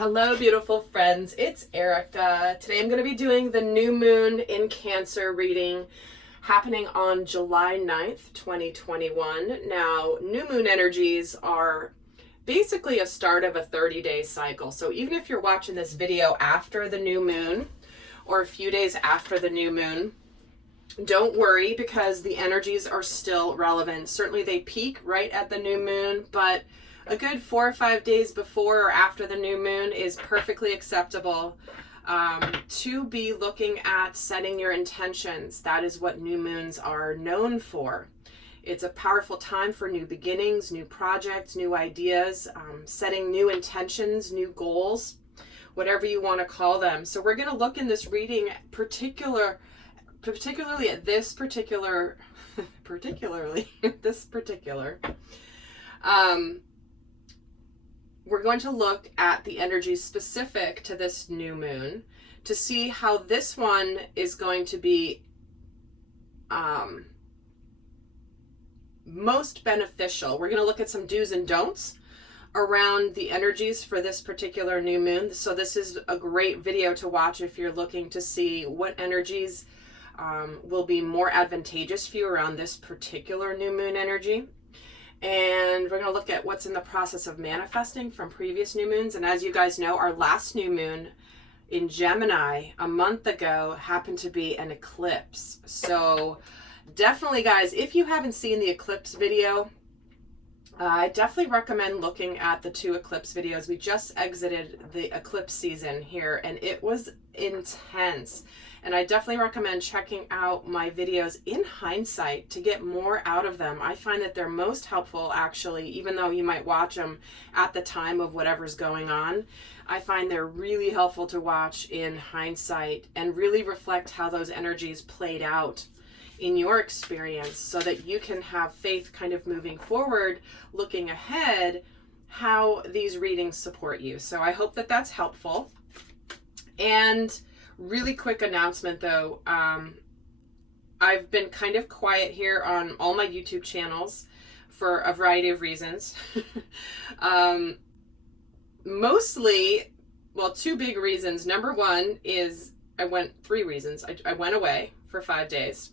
Hello, beautiful friends. It's Erica. Today I'm going to be doing the new moon in Cancer reading happening on July 9th, 2021. Now, new moon energies are basically a start of a 30-day cycle. So even if you're watching this video after the new moon or a few days after the new moon, don't worry because the energies are still relevant. Certainly they peak right at the new moon, but a good 4 or 5 days before or after the new moon is perfectly acceptable to be looking at setting your intentions. That is what new moons are known for. It's a powerful time for new beginnings, new projects, new ideas, setting new intentions, new goals, whatever you want to call them. So we're going to look in this reading particularly at this particular we're going to look at the energies specific to this new moon to see how this one is going to be most beneficial. We're going to look at some do's and don'ts around the energies for this particular new moon. So this is a great video to watch if you're looking to see what energies will be more advantageous for you around this particular new moon energy. And we're going to look at what's in the process of manifesting from previous new moons. And as you guys know, our last new moon in Gemini a month ago happened to be an eclipse. So definitely, guys, if you haven't seen the eclipse video, I definitely recommend looking at the 2 eclipse videos. We just exited the eclipse season here and it was intense. And I definitely recommend checking out my videos in hindsight to get more out of them. I find that they're most helpful, actually, even though you might watch them at the time of whatever's going on. I find they're really helpful to watch in hindsight and really reflect how those energies played out in your experience so that you can have faith kind of moving forward, looking ahead, how these readings support you. So I hope that that's helpful. And really quick announcement though, I've been kind of quiet here on all my YouTube channels for a variety of reasons. Mostly, well, 2 big reasons. Number one is 3 reasons. I went away for 5 days,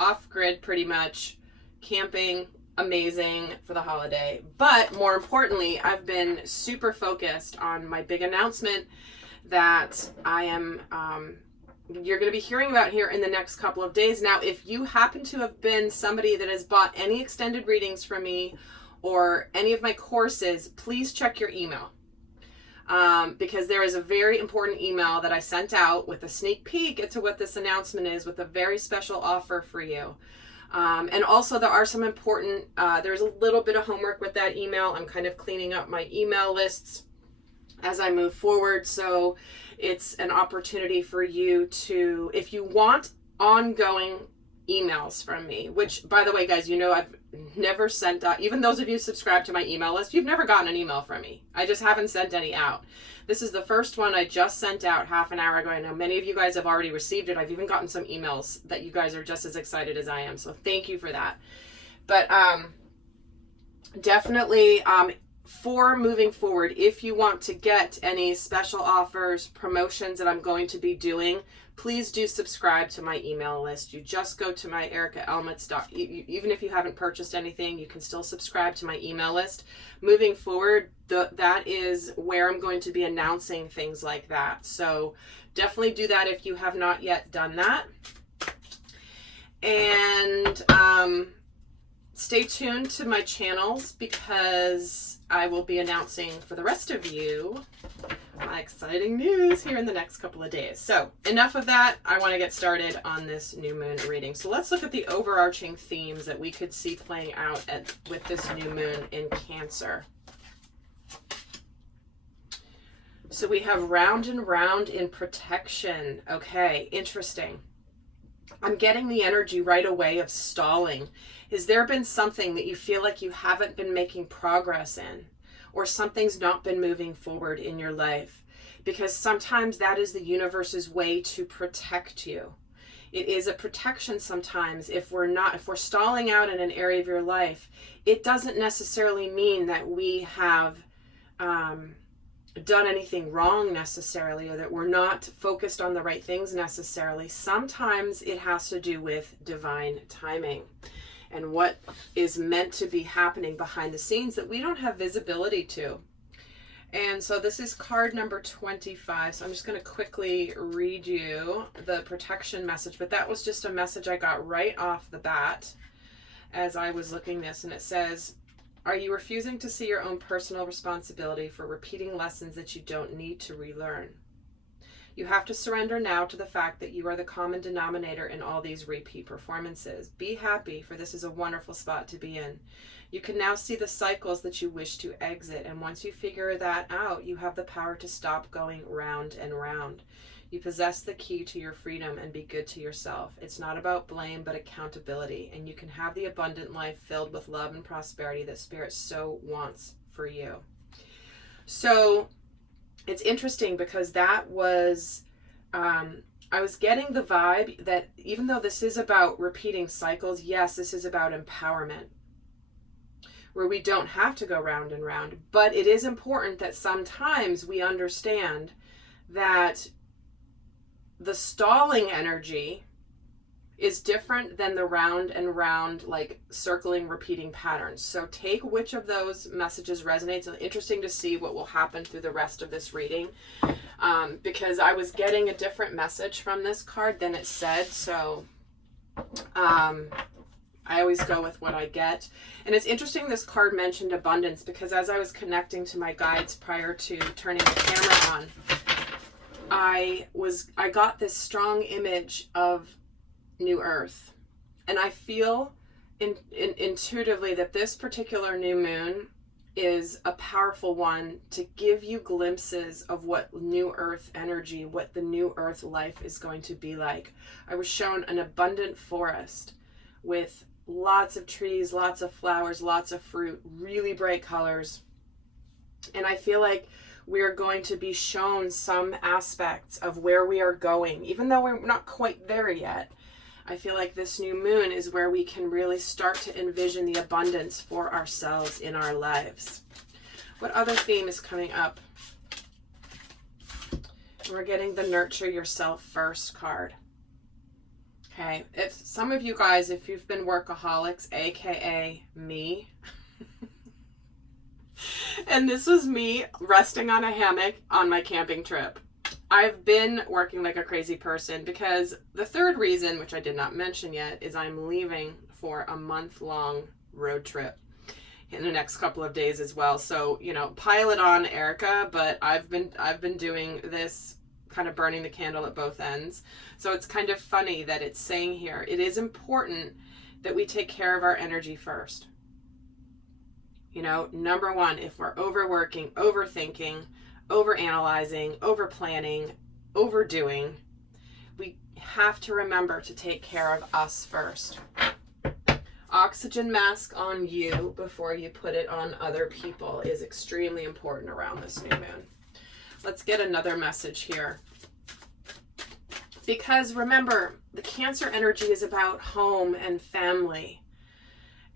off grid pretty much, camping, amazing for the holiday. But more importantly, I've been super focused on my big announcement that I am, you're going to be hearing about here in the next couple of days. Now, if you happen to have been somebody that has bought any extended readings from me or any of my courses, please check your email. Because there is a very important email that I sent out with a sneak peek into what this announcement is, with a very special offer for you. And also there are some important, there's a little bit of homework with that email. I'm kind of cleaning up my email lists as I move forward. So it's an opportunity for you to, if you want ongoing emails from me, which, by the way, guys, you know, I've never sent out, even those of you subscribed to my email list, you've never gotten an email from me. I just haven't sent any out. This is the first one I just sent out half an hour ago. I know many of you guys have already received it. I've even gotten some emails that you guys are just as excited as I am. So thank you for that. But definitely, for moving forward, if you want to get any special offers, promotions that I'm going to be doing, please do subscribe to my email list. You just go to my ericaelmitz.com. Even if you haven't purchased anything, you can still subscribe to my email list. Moving forward, that is where I'm going to be announcing things like that. So definitely do that if you have not yet done that. And stay tuned to my channels because I will be announcing for the rest of you my exciting news here in the next couple of days. So enough of that. I want to get started on this new moon reading. So let's look at the overarching themes that we could see playing out with this new moon in Cancer. So we have round and round in protection. Okay, interesting. I'm getting the energy right away of stalling. Has there been something that you feel like you haven't been making progress in, or something's not been moving forward in your life? Because sometimes that is the universe's way to protect you. It is a protection sometimes. If we're stalling out in an area of your life, it doesn't necessarily mean that we have done anything wrong necessarily, or that we're not focused on the right things necessarily. Sometimes it has to do with divine timing and what is meant to be happening behind the scenes that we don't have visibility to. And so this is card number 25. So I'm just going to quickly read you the protection message, but that was just a message I got right off the bat as I was looking this. And it says, are you refusing to see your own personal responsibility for repeating lessons that you don't need to relearn? You have to surrender now to the fact that you are the common denominator in all these repeat performances. Be happy, for this is a wonderful spot to be in. You can now see the cycles that you wish to exit, and once you figure that out, you have the power to stop going round and round. You possess the key to your freedom, and be good to yourself. It's not about blame, but accountability, and you can have the abundant life filled with love and prosperity that Spirit so wants for you. So it's interesting because that was, I was getting the vibe that even though this is about repeating cycles, yes, this is about empowerment, where we don't have to go round and round. But it is important that sometimes we understand that the stalling energy is different than the round and round, like circling, repeating patterns. So take which of those messages resonates. It's interesting to see what will happen through the rest of this reading, because I was getting a different message from this card than it said. So I always go with what I get. And it's interesting this card mentioned abundance, because as I was connecting to my guides prior to turning the camera on, I got this strong image of New Earth. And I feel intuitively that this particular new moon is a powerful one to give you glimpses of what New Earth energy, what the New Earth life is going to be like. I was shown an abundant forest with lots of trees, lots of flowers, lots of fruit, really bright colors. And I feel like we're going to be shown some aspects of where we are going, even though we're not quite there yet. I feel like this new moon is where we can really start to envision the abundance for ourselves in our lives. What other theme is coming up? We're getting the Nurture Yourself First card. Okay, if some of you guys, if you've been workaholics, aka me, and this was me resting on a hammock on my camping trip. I've been working like a crazy person because the third reason, which I did not mention yet, is I'm leaving for a month-long road trip in the next couple of days as well. So, you know, pile it on, Erica, but I've been doing this kind of burning the candle at both ends. So it's kind of funny that it's saying here, it is important that we take care of our energy first. You know, number one, if we're overworking, overthinking, overanalyzing, overplanning, overdoing, we have to remember to take care of us first. Oxygen mask on you before you put it on other people is extremely important around this new moon. Let's get another message here. Because remember, the Cancer energy is about home and family.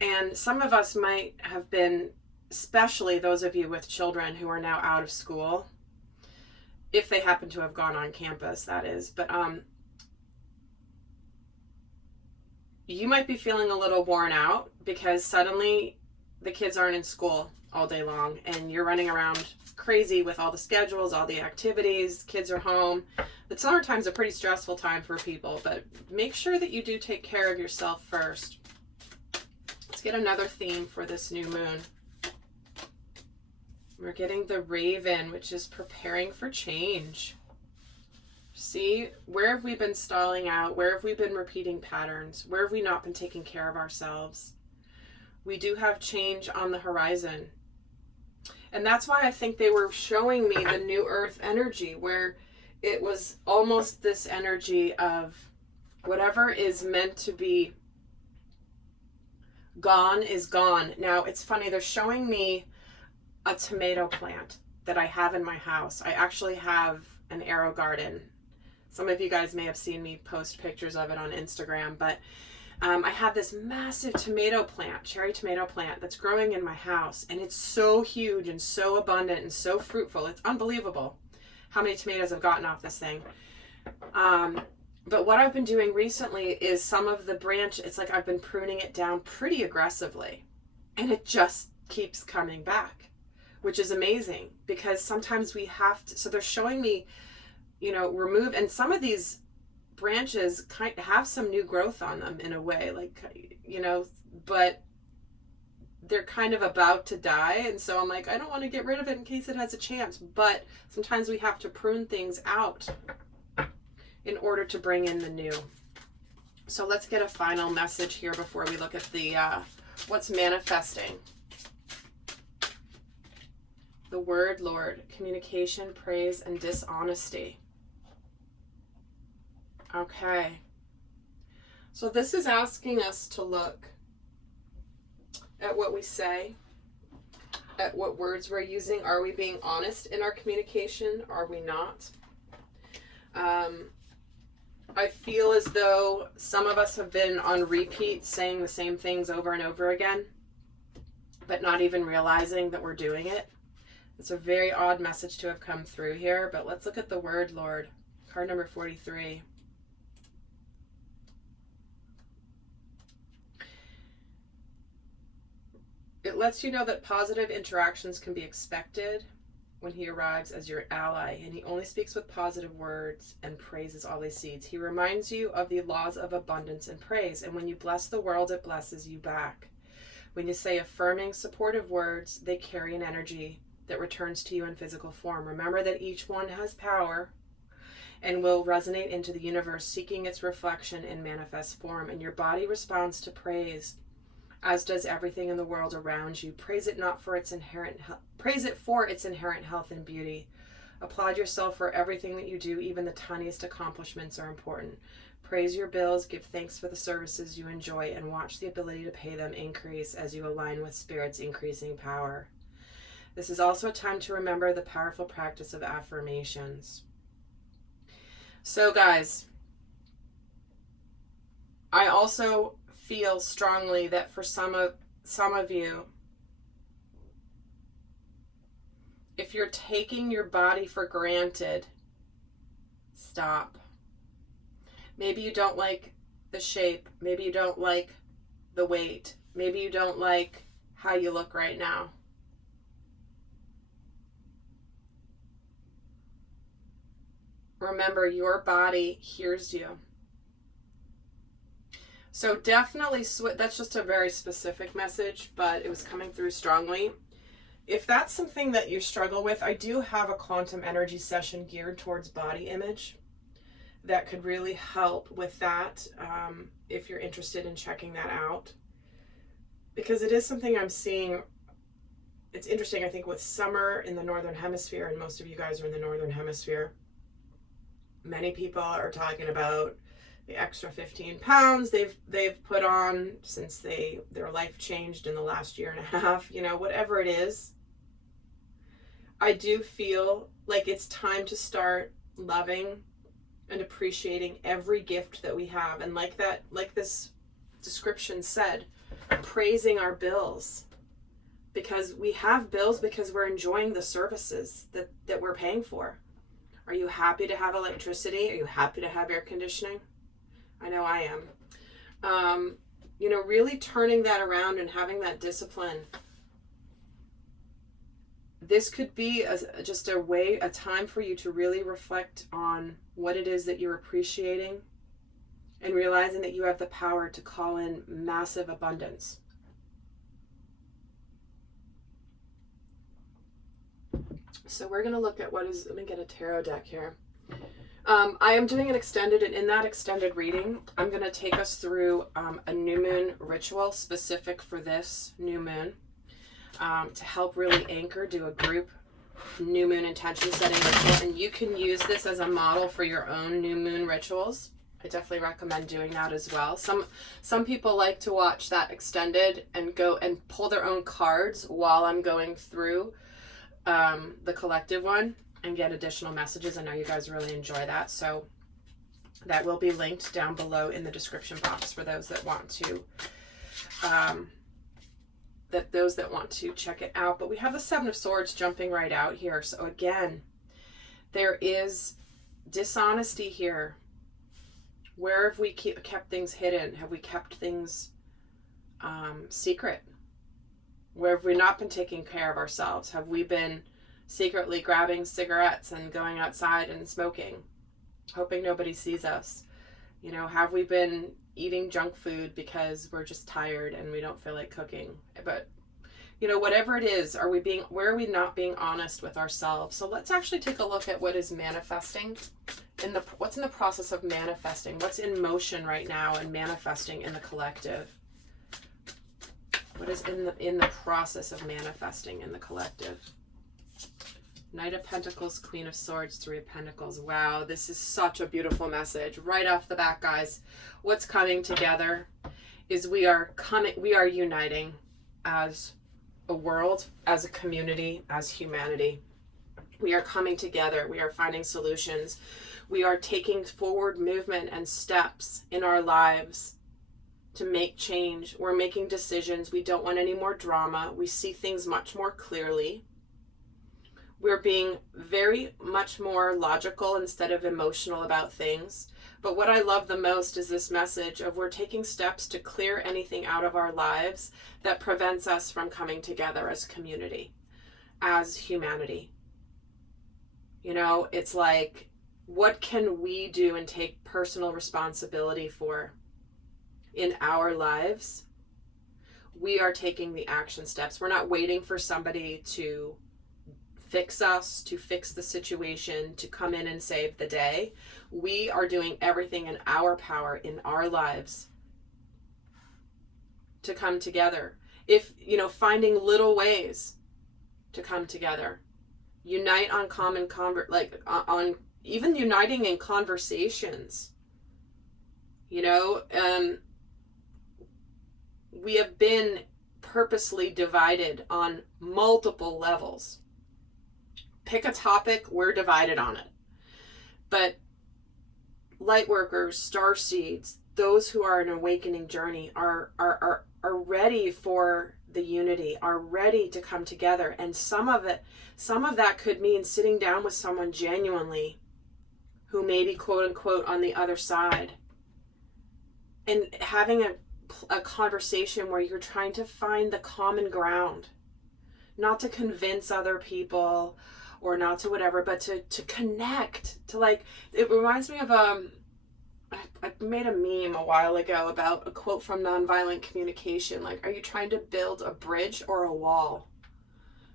And some of us might have been, especially those of you with children who are now out of school, if they happen to have gone on campus, that is. But you might be feeling a little worn out because suddenly the kids aren't in school all day long and you're running around crazy with all the schedules, all the activities, kids are home. The summertime's a pretty stressful time for people, but make sure that you do take care of yourself first. Let's get another theme for this new moon. We're getting the Raven, which is preparing for change. See, where have we been stalling out? Where have we been repeating patterns? Where have we not been taking care of ourselves? We do have change on the horizon. And that's why I think they were showing me the New Earth energy, where it was almost this energy of whatever is meant to be gone is gone. Now, it's funny, they're showing me a tomato plant that I have in my house. I actually have an arrow garden. Some of you guys may have seen me post pictures of it on Instagram, but I have this massive tomato plant, cherry tomato plant, that's growing in my house, and it's so huge and so abundant and so fruitful. It's unbelievable how many tomatoes I've gotten off this thing. But what I've been doing recently is some of the branch, it's like I've been pruning it down pretty aggressively, and it just keeps coming back, which is amazing, because sometimes we have to, so they're showing me, you know, remove, and some of these branches kind of have some new growth on them in a way, like, you know, but they're kind of about to die, and so I'm like, I don't want to get rid of it in case it has a chance. But sometimes we have to prune things out in order to bring in the new. So let's get a final message here before we look at the what's manifesting. The word Lord, communication, praise, and dishonesty. Okay. So this is asking us to look at what we say, at what words we're using. Are we being honest in our communication? Are we not? I feel as though some of us have been on repeat saying the same things over and over again, but not even realizing that we're doing it. It's a very odd message to have come through here, but let's look at the word Lord. Card number 43. It lets you know that positive interactions can be expected when he arrives as your ally, and he only speaks with positive words and praises all he sees. He reminds you of the laws of abundance and praise, and when you bless the world, it blesses you back. When you say affirming, supportive words, they carry an energy that returns to you in physical form. Remember that each one has power and will resonate into the universe, seeking its reflection in manifest form, and your body responds to praise, as does everything in the world around you. Praise it for its inherent health and beauty. Applaud yourself for everything that you do. Even the tiniest accomplishments are important. Praise your bills, give thanks for the services you enjoy, and watch the ability to pay them increase as you align with Spirit's increasing power. This is also a time to remember the powerful practice of affirmations. So guys, I also feel strongly that for some of you, if you're taking your body for granted, stop. Maybe you don't like the shape. Maybe you don't like the weight. Maybe you don't like how you look right now. Remember, your body hears you. So definitely, that's just a very specific message, but it was coming through strongly. If that's something that you struggle with, I do have a quantum energy session geared towards body image that could really help with that, if you're interested in checking that out. Because it is something I'm seeing. It's interesting, I think, with summer in the Northern Hemisphere, and most of you guys are in the Northern Hemisphere, many people are talking about the extra 15 pounds they've put on since their life changed in the last year and a half, you know, whatever it is. I do feel like it's time to start loving and appreciating every gift that we have. And like this description said, praising our bills, because we have bills because we're enjoying the services that we're paying for. Are you happy to have electricity? Are you happy to have air conditioning? I know I am. You know, really turning that around and having that discipline. This could be just a time for you to really reflect on what it is that you're appreciating, and realizing that you have the power to call in massive abundance. So we're going to look at let me get a tarot deck here. I am doing an extended, and in that extended reading, I'm going to take us through a new moon ritual specific for this new moon, to help really anchor, do a group new moon intention setting ritual. And you can use this as a model for your own new moon rituals. I definitely recommend doing that as well. Some people like to watch that extended and go and pull their own cards while I'm going through the collective one and get additional messages. I know you guys really enjoy that. So That will be linked down below in the description box for those that want to check it out. But we have the Seven of Swords jumping right out here. So again, there is dishonesty here. Where have we kept things hidden? Have we kept things secret? Where have we not been taking care of ourselves? Have we been secretly grabbing cigarettes and going outside and smoking, hoping nobody sees us? You know, have we been eating junk food because we're just tired and we don't feel like cooking? But, you know, whatever it is, where are we not being honest with ourselves? So let's actually take a look at what is manifesting, what's in the process of manifesting, what's in motion right now and manifesting in the collective. What is in the process of manifesting in the collective? Knight of Pentacles, Queen of Swords, Three of Pentacles. Wow, this is such a beautiful message. Right off the bat, guys, what's coming together is we are uniting as a world, as a community, as humanity. We are coming together. We are finding solutions. We are taking forward movement and steps in our lives to make change. We're making decisions. We don't want any more drama. We see things much more clearly. We're being very much more logical instead of emotional about things. But what I love the most is this message of we're taking steps to clear anything out of our lives that prevents us from coming together as community, as humanity. You know, it's like, what can we do and take personal responsibility for in our lives? We are taking the action steps. We're not waiting for somebody to fix us, to fix the situation, to come in and save the day. We are doing everything in our power, in our lives, to come together. If, you know, finding little ways to come together. Unite on on even uniting in conversations. You know, we have been purposely divided on multiple levels. Pick a topic, we're divided on it. But light workers, star seeds, those who are in an awakening journey are ready for the unity, are ready to come together. And some of that could mean sitting down with someone genuinely who may be quote unquote on the other side and having a conversation where you're trying to find the common ground, not to convince other people or not to whatever, but to connect, to like, it reminds me of, I made a meme a while ago about a quote from Nonviolent Communication. Like, are you trying to build a bridge or a wall?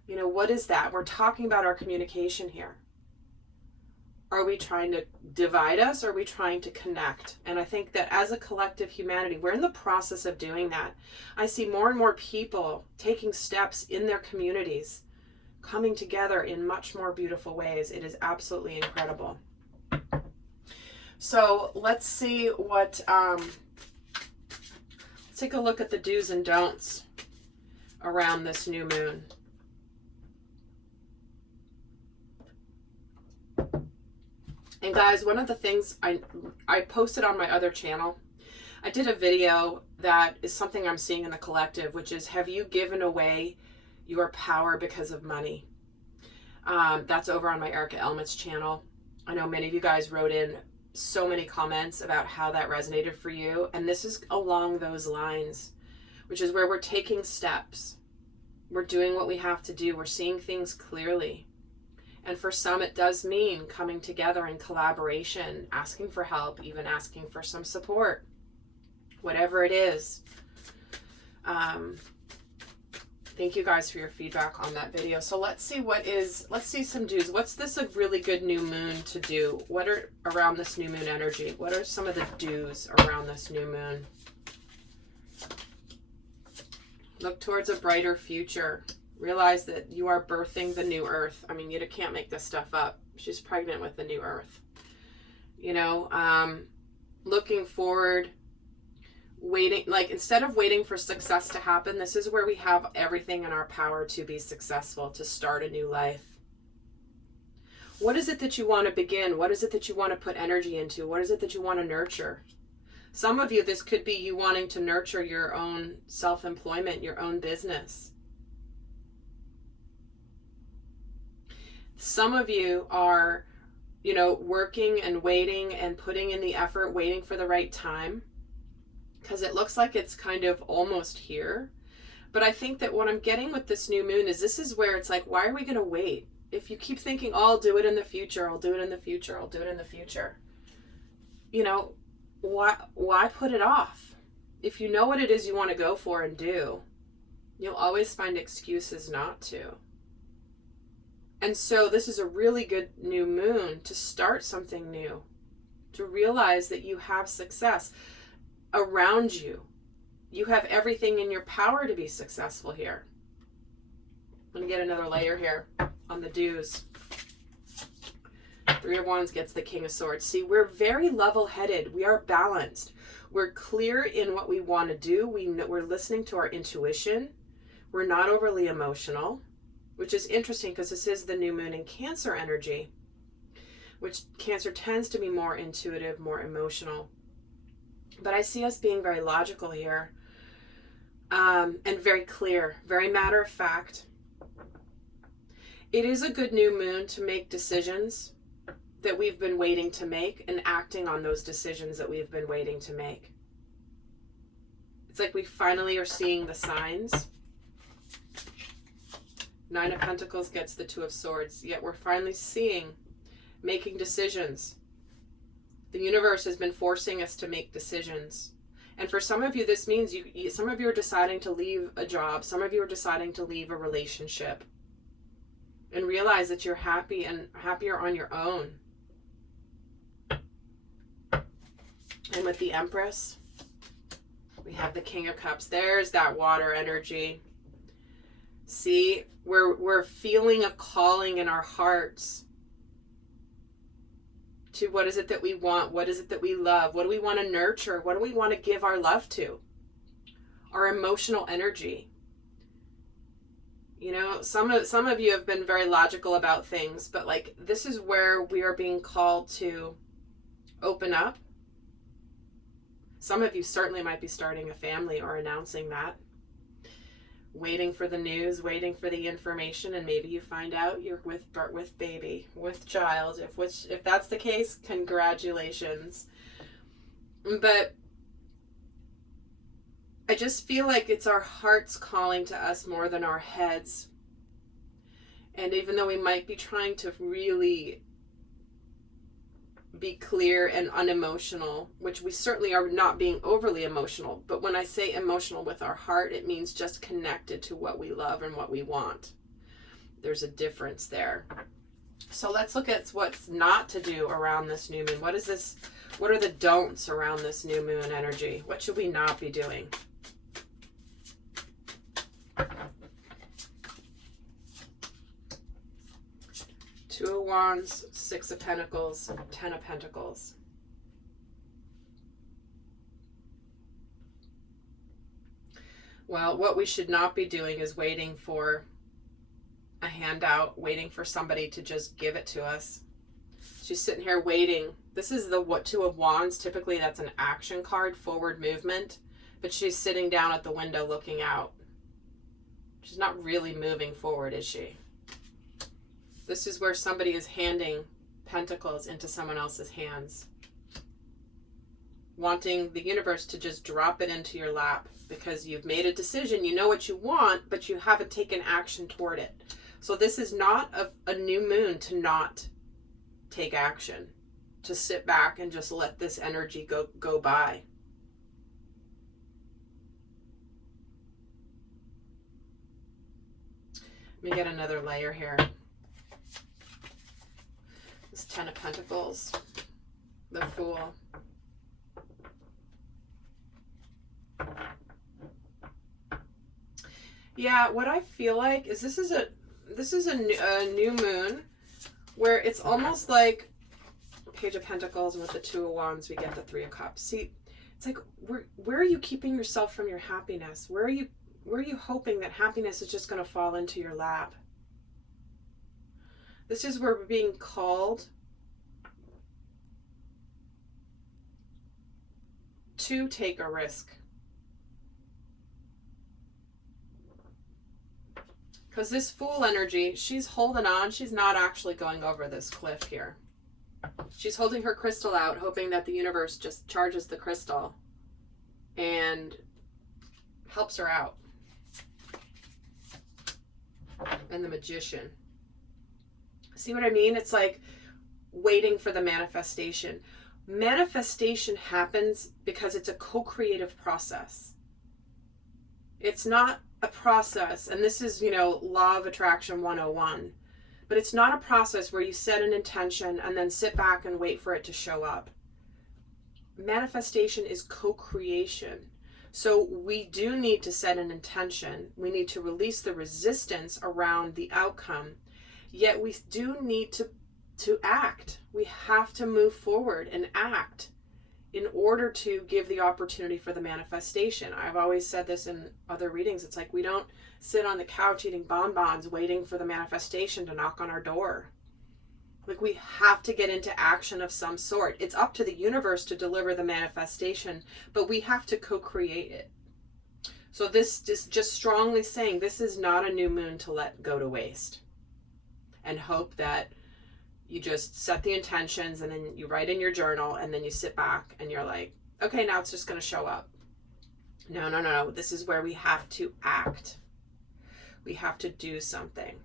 You know, what is that? We're talking about our communication here. Are we trying to divide us, or are we trying to connect? And I think that as a collective humanity, we're in the process of doing that. I see more and more people taking steps in their communities, coming together in much more beautiful ways. It is absolutely incredible. So let's see what, let's take a look at the do's and don'ts around this new moon. And guys, one of the things I posted on my other channel, I did a video that is something I'm seeing in the collective, which is, have you given away your power because of money? That's over on my Erica Elmit's channel. I know many of you guys wrote in so many comments about how that resonated for you. And this is along those lines, which is where we're taking steps. We're doing what we have to do. We're seeing things clearly. And for some, it does mean coming together in collaboration, asking for help, even asking for some support, whatever it is. Thank you guys for your feedback on that video. So let's see some do's. What's this a really good new moon to do? What are around this new moon energy? What are some of the do's around this new moon? Look towards a brighter future. Realize that you are birthing the new earth. I mean, you can't make this stuff up. She's pregnant with the new earth. You know, looking forward, waiting, like instead of waiting for success to happen, this is where we have everything in our power to be successful, to start a new life. What is it that you want to begin? What is it that you want to put energy into? What is it that you want to nurture? Some of you, this could be you wanting to nurture your own self-employment, your own business. Some of you are, working and waiting and putting in the effort, waiting for the right time, because it looks like it's kind of almost here. But I think that what I'm getting with this new moon is this is where it's like, why are we going to wait? If you keep thinking, oh, I'll do it in the future, I'll do it in the future, I'll do it in the future, why put it off? If you know what it is you want to go for and do, you'll always find excuses not to. And so this is a really good new moon to start something new, to realize that you have success around you. You have everything in your power to be successful here. I'm going to get another layer here on the do's. Three of Wands gets the King of Swords. See, we're very level-headed. We are balanced. We're clear in what we want to do. We're listening to our intuition. We're not overly emotional, which is interesting because this is the new moon in Cancer energy, which Cancer tends to be more intuitive, more emotional. But I see us being very logical here, and very clear, very matter of fact. It is a good new moon to make decisions that we've been waiting to make and acting on those decisions that we've been waiting to make. It's like we finally are seeing the signs. Nine of Pentacles gets the Two of Swords, yet we're finally making decisions. The universe has been forcing us to make decisions. And for some of you, this means some of you are deciding to leave a job. Some of you are deciding to leave a relationship. And realize that you're happy and happier on your own. And with the Empress, we have the King of Cups. There's that water energy. See, we're feeling a calling in our hearts to what is it that we want? What is it that we love? What do we want to nurture? What do we want to give our love to? Our emotional energy. Some of you have been very logical about things, but like this is where we are being called to open up. Some of you certainly might be starting a family or announcing that. Waiting for the news, waiting for the information, and maybe you find out you're with baby, with child. If that's the case, congratulations. But I just feel like it's our hearts calling to us more than our heads. And even though we might be trying to really be clear and unemotional, which we certainly are not being overly emotional, but when I say emotional with our heart, it means just connected to what we love and what we want. There's a difference there. So let's look at what's not to do around this new moon. What are the don'ts around this new moon energy? What should we not be doing? Two of Wands, Six of Pentacles, Ten of Pentacles. Well, what we should not be doing is waiting for a handout, waiting for somebody to just give it to us. She's sitting here waiting. This is the Two of Wands. Typically that's an action card, forward movement, but she's sitting down at the window looking out. She's not really moving forward, is she? This is where somebody is handing pentacles into someone else's hands, wanting the universe to just drop it into your lap because you've made a decision, you know what you want, but you haven't taken action toward it. So this is not a new moon to not take action, to sit back and just let this energy go by. Let me get another layer here. This Ten of Pentacles, the Fool. Yeah, what I feel like is this is a new moon where it's almost like Page of Pentacles, and with the Two of Wands we get the Three of Cups. See, it's like where are you keeping yourself from your happiness? Where are you hoping that happiness is just going to fall into your lap? This is where we're being called to take a risk. Because this Fool energy, she's holding on. She's not actually going over this cliff here. She's holding her crystal out, hoping that the universe just charges the crystal and helps her out. And the Magician. See what I mean? It's like waiting for the manifestation. Manifestation happens because it's a co-creative process. It's not a process, and this is, Law of Attraction 101, but it's not a process where you set an intention and then sit back and wait for it to show up. Manifestation is co-creation. So we do need to set an intention. We need to release the resistance around the outcome, yet we do need to act. We have to move forward and act in order to give the opportunity for the manifestation. I've always said this in other readings. It's like we don't sit on the couch eating bonbons waiting for the manifestation to knock on our door. Like, we have to get into action of some sort. It's up to the universe to deliver the manifestation, but we have to co-create it. So this is just strongly saying this is not a new moon to let go to waste and hope that you just set the intentions and then you write in your journal and then you sit back and you're like, okay, now it's just going to show up. No. This is where we have to act. We have to do something.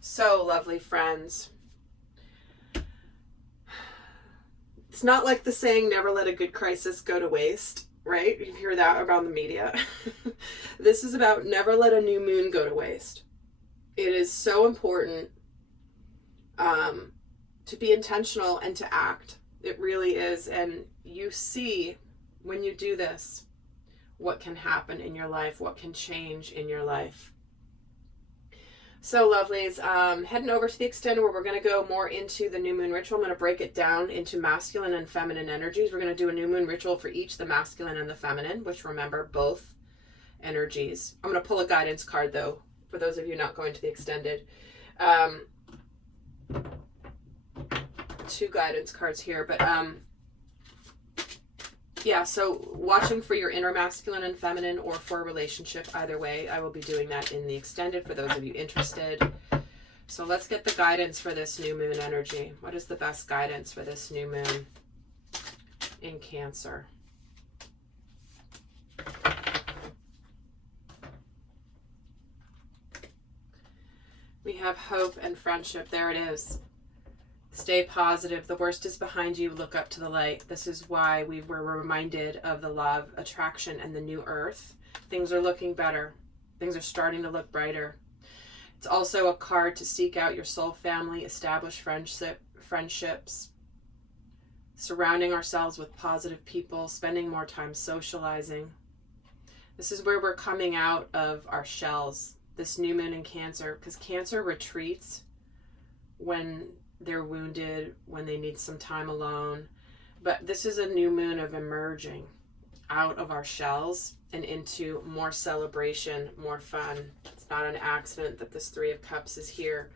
So, lovely friends, it's not like the saying, never let a good crisis go to waste, right? You hear that around the media. This is about never let a new moon go to waste. It is so important to be intentional and to act. It really is. And you see, when you do this, what can happen in your life, what can change in your life. So, lovelies, heading over to the extended where we're going to go more into the new moon ritual. I'm going to break it down into masculine and feminine energies. We're going to do a new moon ritual for each, the masculine and the feminine, which, remember, both energies. I'm going to pull a guidance card, though, for those of you not going to the extended. Two guidance cards here, but yeah, so watching for your inner masculine and feminine or for a relationship, either way, I will be doing that in the extended for those of you interested. So let's get the guidance for this new moon energy. What is the best guidance for this new moon in Cancer? We have hope and friendship. There it is. Stay positive. The worst is behind you. Look up to the light. This is why we were reminded of the law of attraction and the new earth. Things are looking better. Things are starting to look brighter. It's also a card to seek out your soul family, establish friendships, surrounding ourselves with positive people, spending more time socializing. This is where we're coming out of our shells. This new moon in Cancer, because Cancer retreats when they're wounded, when they need some time alone. But this is a new moon of emerging out of our shells and into more celebration, more fun. It's not an accident that this Three of Cups is here.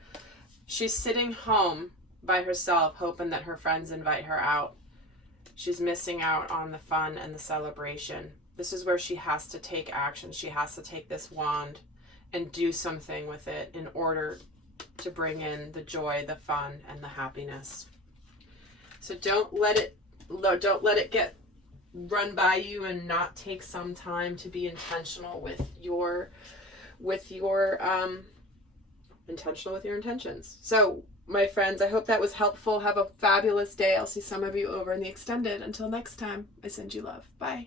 She's sitting home by herself, hoping that her friends invite her out. She's missing out on the fun and the celebration. This is where she has to take action. She has to take this wand and do something with it in order to bring in the joy, the fun, and the happiness. So don't let it get run by you and not take some time to be intentional with your intentions. So, my friends, I hope that was helpful. Have a fabulous day. I'll see some of you over in the extended. Until next time, I send you love. Bye.